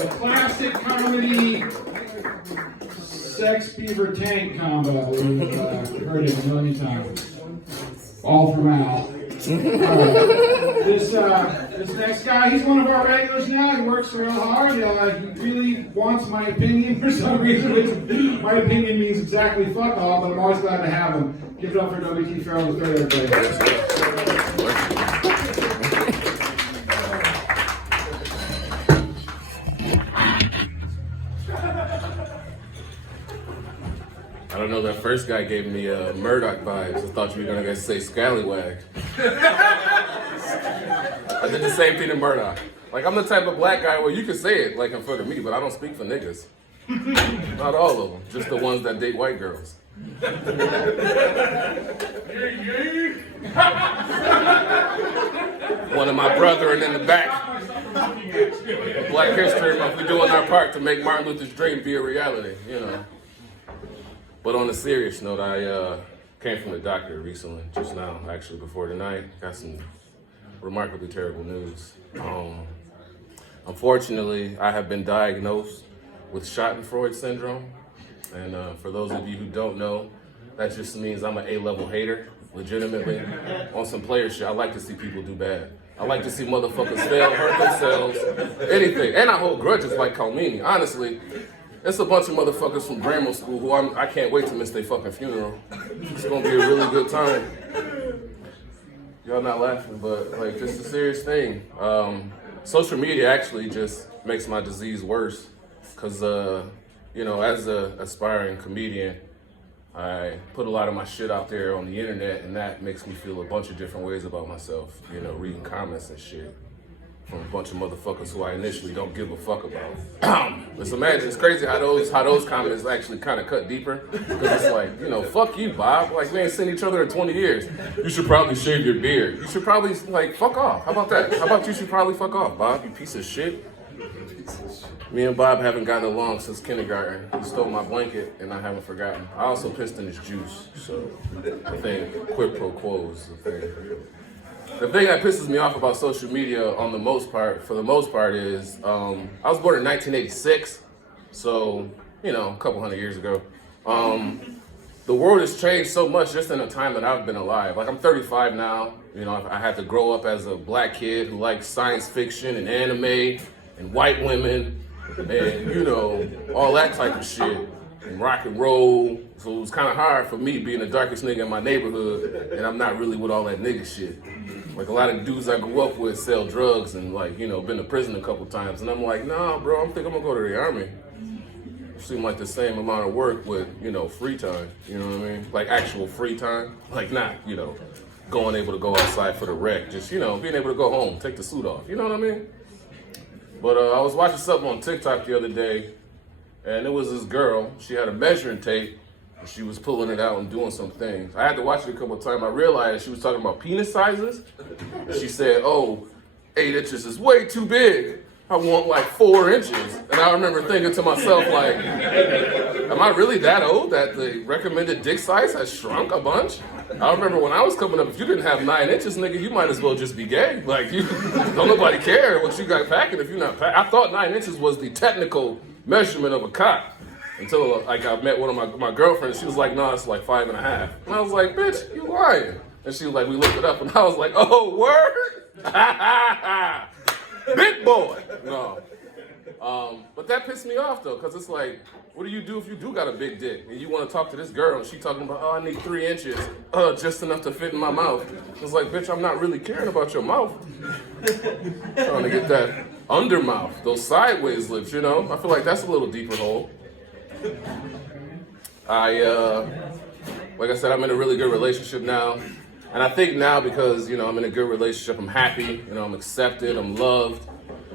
a classic comedy sex beaver tank combo. We've heard it a million times. All from Al. This next guy, he's one of our regulars now. He works real hard. He really wants my opinion for some reason. My opinion means exactly fuck all, but I'm always glad to have him. Give it up for W.T. Farrell the third, everybody. I don't know, that first guy gave me Murdoch vibes. I thought you were gonna say scallywag. I did the same thing to Murdoch. Like, I'm the type of black guy where you can say it like in front of me, but I don't speak for niggas. Not all of them, just the ones that date white girls. One of my brethren in the back. Black History Month, we're doing our part to make Martin Luther's dream be a reality, you know. But on a serious note, I came from the doctor recently, just now, actually before tonight. Got some remarkably terrible news. Unfortunately, I have been diagnosed with Schadenfreude syndrome. And for those of you who don't know, that just means I'm an A-level hater, legitimately. On some player shit, I like to see people do bad. I like to see motherfuckers fail, hurt themselves, anything. And I hold grudges like Kalmini, honestly. It's a bunch of motherfuckers from grammar school who I can't wait to miss their fucking funeral. It's gonna be a really good time. Y'all not laughing, but like, this is a serious thing. Social media actually just makes my disease worse. Cause you know, as an aspiring comedian, I put a lot of my shit out there on the internet, and that makes me feel a bunch of different ways about myself. You know, reading comments and shit from a bunch of motherfuckers who I initially don't give a fuck about. It's crazy how those comments actually kind of cut deeper. Because it's like, you know, fuck you, Bob. Like, we ain't seen each other in 20 years. You should probably shave your beard. You should probably, like, fuck off. How about that? How about you should probably fuck off, Bob, you piece of shit. Me and Bob haven't gotten along since kindergarten. He stole my blanket, and I haven't forgotten. I also pissed in his juice, so I think quid pro quo is the thing. The thing that pisses me off about social media for the most part is, I was born in 1986, so, you know, a couple hundred years ago. The world has changed so much just in the time that I've been alive. Like, I'm 35 now. You know, I had to grow up as a black kid who liked science fiction and anime and white women and, you know, all that type of shit, and rock and roll. So it was kind of hard for me being the darkest nigga in my neighborhood, and I'm not really with all that nigga shit. Like, a lot of dudes I grew up with sell drugs and, like, you know, been to prison a couple times, and I'm like, nah, bro, I think I'm gonna go to the army. Seem like the same amount of work with, you know, free time, you know what I mean? Like, actual free time, like, not, you know, able to go outside for the rec, just, you know, being able to go home, take the suit off, you know what I mean? But I was watching something on TikTok the other day, and it was this girl. She had a measuring tape, and she was pulling it out and doing some things. I had to watch it a couple of times. I realized she was talking about penis sizes. And she said, oh, 8 inches is way too big. I want like 4 inches. And I remember thinking to myself, like, am I really that old that the recommended dick size has shrunk a bunch? I remember when I was coming up, if you didn't have 9 inches, nigga, you might as well just be gay. Like, you don't nobody care what you got packing if you're not packing. I thought 9 inches was the technical measurement of a cock. Until like I met one of my girlfriends, she was like, no, it's like 5.5. And I was like, bitch, you lying. And she was like, we looked it up, and I was like, oh, word? Big boy. No. But that pissed me off, though, because it's like, what do you do if you do got a big dick and you want to talk to this girl and she talking about, oh, I need 3 inches, just enough to fit in my mouth. It's like, bitch, I'm not really caring about your mouth. Trying to get that under mouth, those sideways lips, you know? I feel like that's a little deeper hole. Like I said, I'm in a really good relationship now. And I think now because, you know, I'm in a good relationship, I'm happy, you know, I'm accepted, I'm loved.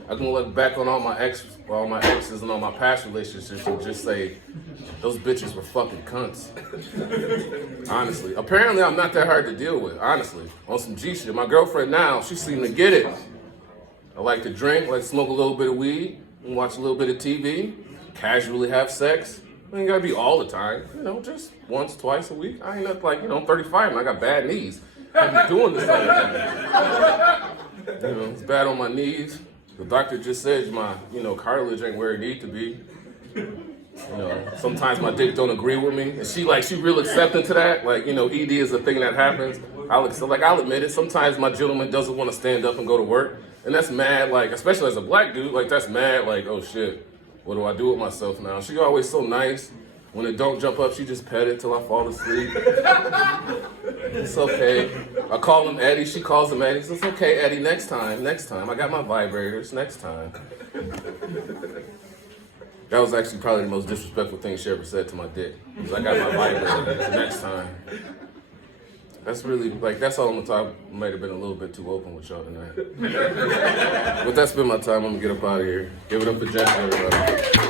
I can look back on all my exes and all my past relationships and just say, those bitches were fucking cunts. Honestly. Apparently, I'm not that hard to deal with, honestly. On some G shit. My girlfriend now, she seemed to get it. I like to drink, like to smoke a little bit of weed, and watch a little bit of TV, casually have sex. It ain't gotta be all the time, you know, just once, twice a week. I ain't not like, you know, I'm 35 and I got bad knees. I've been doing this all the time. You know, it's bad on my knees. the doctor just said my, cartilage ain't where it need to be. Sometimes my dick don't agree with me, and she real accepting to that. Like, ED is a thing that happens. I'll admit it. Sometimes my gentleman doesn't want to stand up and go to work, and that's mad. Like, especially as a black dude, like that's mad. Like, oh shit, what do I do with myself now? She always so nice. When it don't jump up, she just pet it till I fall asleep. It's okay. I call him Eddie. She calls him Eddie. It's okay, Eddie. Next time. I got my vibrators. Next time. That was actually probably the most disrespectful thing she ever said to my dick. Because I got my vibrator. Next time. That's really, that's all I'm gonna talk. Might have been a little bit too open with y'all tonight. But that's been my time. I'm gonna get up out of here. Give it up for Jeff, everybody.